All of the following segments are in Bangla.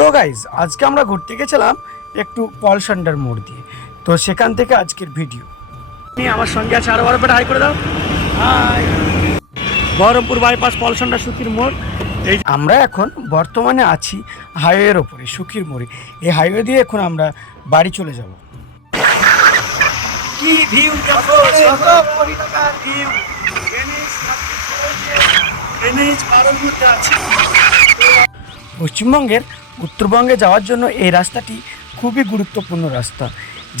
তো গাইজ আজকে আমরা ঘুরতে গেছিলাম একটু পলসান্ডার মোড় দিয়ে। তো সেখান থেকে আজকের ভিডিও আমার সঙ্গে আছে আরও বড় হাই করে দাও। হাই। বহরমপুর বাইপাস পলসান্ডা সুখীর মোড়। এই আমরা এখন বর্তমানে আছি হাইওয়ের ওপরে সুখীর মোড়ে। এই হাইওয়ে দিয়ে এখন আমরা বাড়ি চলে যাব। কি ভিউ পশ্চিমবঙ্গের উত্তরবঙ্গে যাওয়ার জন্য এই রাস্তাটি খুবই গুরুত্বপূর্ণ রাস্তা,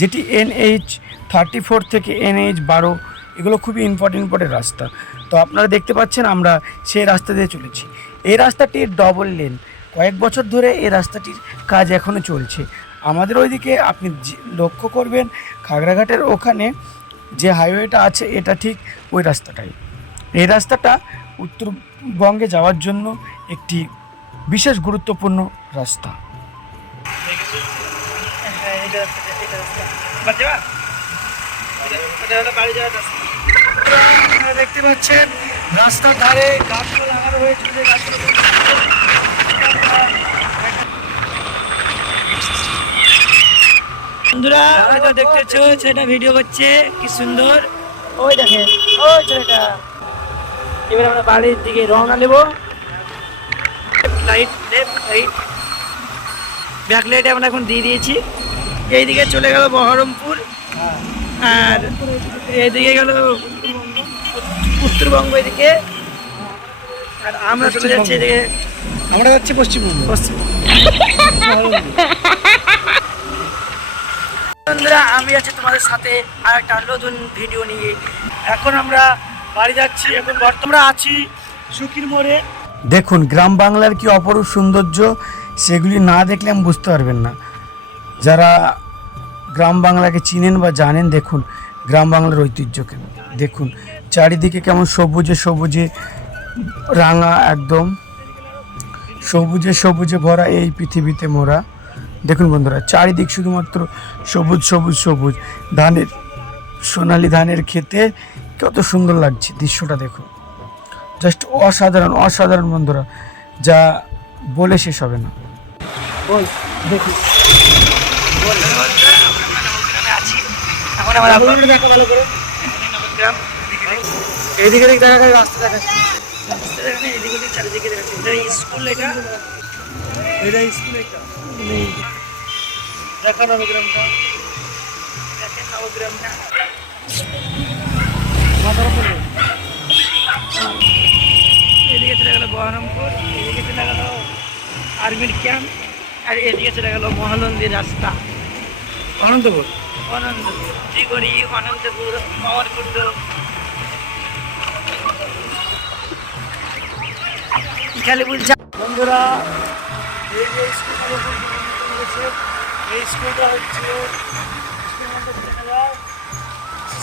যেটি এনএইচ থার্টি ফোর থেকে এনএইচ বারো, এগুলো খুবই ইম্পর্টেন্ট ইম্পর্টেন্ট রাস্তা। তো আপনারা দেখতে পাচ্ছেন আমরা সেই রাস্তা দিয়ে চলেছি। এই রাস্তাটির ডবল লেন কয়েক বছর ধরে এই রাস্তাটির কাজ এখনও চলছে। আমাদের ওইদিকে আপনি লক্ষ্য করবেন, খাগড়াঘাটের ওখানে যে হাইওয়েটা আছে, এটা ঠিক ওই রাস্তাটাই। এই রাস্তাটা উত্তরবঙ্গে যাওয়ার জন্য একটি বিশেষ গুরুত্বপূর্ণ রাস্তা। দেখতে পাচ্ছেন, রাস্তার ধারে গাছগুলো লাগানো হয়েছে বন্ধুরা ওইটা দেখতেছো সেটা ভিডিও করছে, কি সুন্দর। ওই দেখেন, ওই ছেলেটা। এবার আমরা বাড়ির দিকে রওনা নেব light left right back light আমরা এখন দিয়ে দিয়েছি। এইদিকে চলে গেল বহরমপুর। আর এইদিকে গেল উত্তরবঙ্গ এদিকে। আর আমরা চলে যাচ্ছি এদিকে। আমরা যাচ্ছি পশ্চিমবঙ্গ। পশ্চিম বন্ধুরা আমি আছি তোমাদের সাথে আর একটা নতুন ভিডিও নিয়ে। এখন আমরা বাড়ি যাচ্ছি এখন বর্তমানে আছি সুখীর মোড়ে। দেখুন, গ্রাম বাংলার কি অপরূপ সৌন্দর্য সেগুলি না দেখলে আমি বুঝতে পারবেন না। যারা গ্রাম বাংলাকে চিনেন বা জানেন, দেখুন, গ্রাম বাংলার ঐতিহ্য কেন দেখুন, চারিদিকে কেমন সবুজে সবুজে রাঙা একদম। সবুজে সবুজে ভরা এই পৃথিবীতে মোরা। দেখুন বন্ধুরা, চারিদিক শুধুমাত্র সবুজ সবুজ সবুজ। ধানের, সোনালি ধানের খেতে কত সুন্দর লাগছে। দৃশ্যটা দেখুন। জাস্ট অসাধারণ অসাধারণ বন্ধুরা যা বলে শেষ হবে না। দেখা। যায় রাস্তা দেখা এখানে চারিদিকে স্কুল এটা এটা? স্কুল একটা দেখানো নবগ্রামটা। বহরমপুর এদিকে চলে গেল আর্মির ক্যাম্প আর এদিকে চলে গেল মহানন্দীর রাস্তা। আনন্দপুর অনন্তপুর ত্রিগড়ি অনন্তপুর অমরকুণ্ড খালি বলছে বন্ধুরা এই যে স্কুলটা যখন এই স্কুলটা হচ্ছে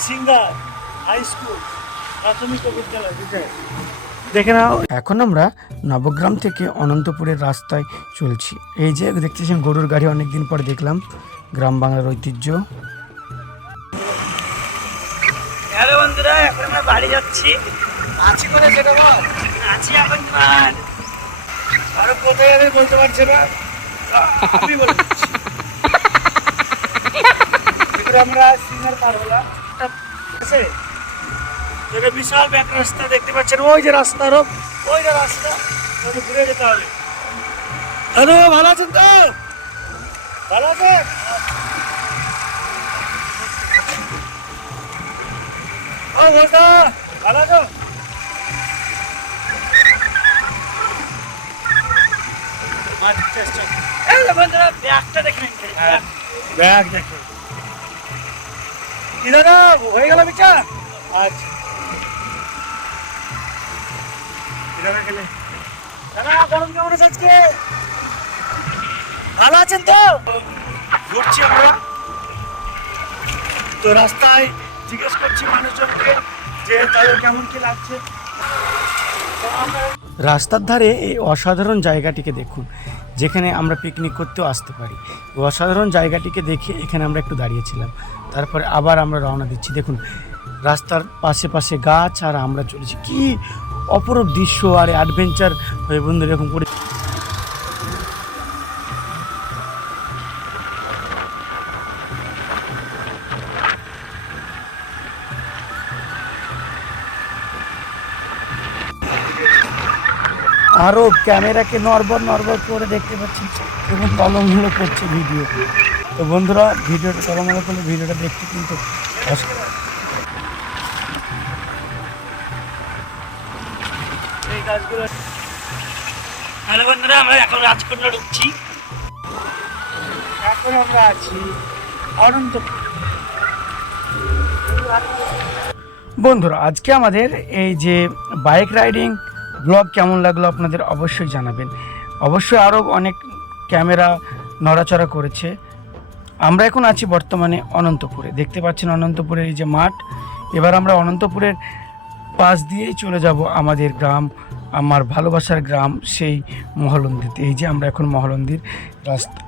সিঙ্গার হাই স্কুল প্রাথমিক বিদ্যালয় বিদ্যালয় দেখে নাও। এখন আমরা নবগ্রাম থেকে অনন্তপুরের রাস্তায় চলছি। এই যে দেখতেছেন গরুর গাড়ি অনেকদিন পর দেখলাম। গ্রাম বাংলার ঐতিহ্য। হ্যালো বন্ধুরা এখন আমরা বাড়ি যাচ্ছি। আছি করে সেটা বল। আছি এখন তোমার আরও কোথায় যাবে বলতে পারছে না। আমি বলে আমরা পার হলাম। আছে? যেটা বিশাল ব্যাক রাস্তা দেখতে পাচ্ছেন। ওই যে রাস্তা রোগ ওই যে রাস্তা। ঘুরে যেতে হবে। দাদু ভালো আছেন তো? ভালো আছেন? ও ভালো আছো? বন্ধুরা ব্যাগটা দেখে নিন। হ্যাঁ। ব্যাগ। ব্যাগ দেখো কি দাদা হয়ে গেল বিচার? আচ্ছা। কীভাবে গেলে দাদা গরম কেমন আছে আজকে? ভালো আছেন তো? ঘুরছি আমরা। তো রাস্তায় জিজ্ঞেস করছি মানুষজনকে যে তাদের কেমন কি লাগছে। রাস্তার ধারে এই অসাধারণ জায়গাটিকে দেখুন যেখানে আমরা পিকনিক করতেও আসতে পারি। অসাধারণ জায়গাটিকে দেখে এখানে আমরা একটু দাঁড়িয়েছিলাম। তারপরে আবার আমরা রওনা দিচ্ছি। দেখুন রাস্তার পাশে পাশে গাছ আর আমরা চলেছি। কি অপরূপ দৃশ্য আর অ্যাডভেঞ্চার হয়ে বন্ধু এরকম করে আরও ক্যামেরাকে নরবর নরবর করে দেখতে পাচ্ছি এবং কলমগুলো করছে ভিডিও তো বন্ধুরা, ভিডিওটা কলমগুলো করলে ভিডিওটা দেখতে কিন্তু অস- হ্যালো বন্ধুরা আমরা এখন রাজকন্যা ঢুকছি। এখন আমরা আছি অনন্তপুর বন্ধুরা আজকে আমাদের এই যে বাইক রাইডিং ব্লগ কেমন লাগল আপনাদের অবশ্যই জানাবেন। অবশ্যই আরও অনেক ক্যামেরা নড়াচড়া করেছে। আমরা এখন আছি বর্তমানে অনন্তপুরে। দেখতে পাচ্ছেন অনন্তপুরের এই যে মাঠ। এবার আমরা অনন্তপুরের পাশ দিয়েই চলে যাব আমাদের গ্রাম আমার ভালোবাসার গ্রাম সেই মহলন্দিতে। এই যে আমরা এখন মহলন্দির রাস্তা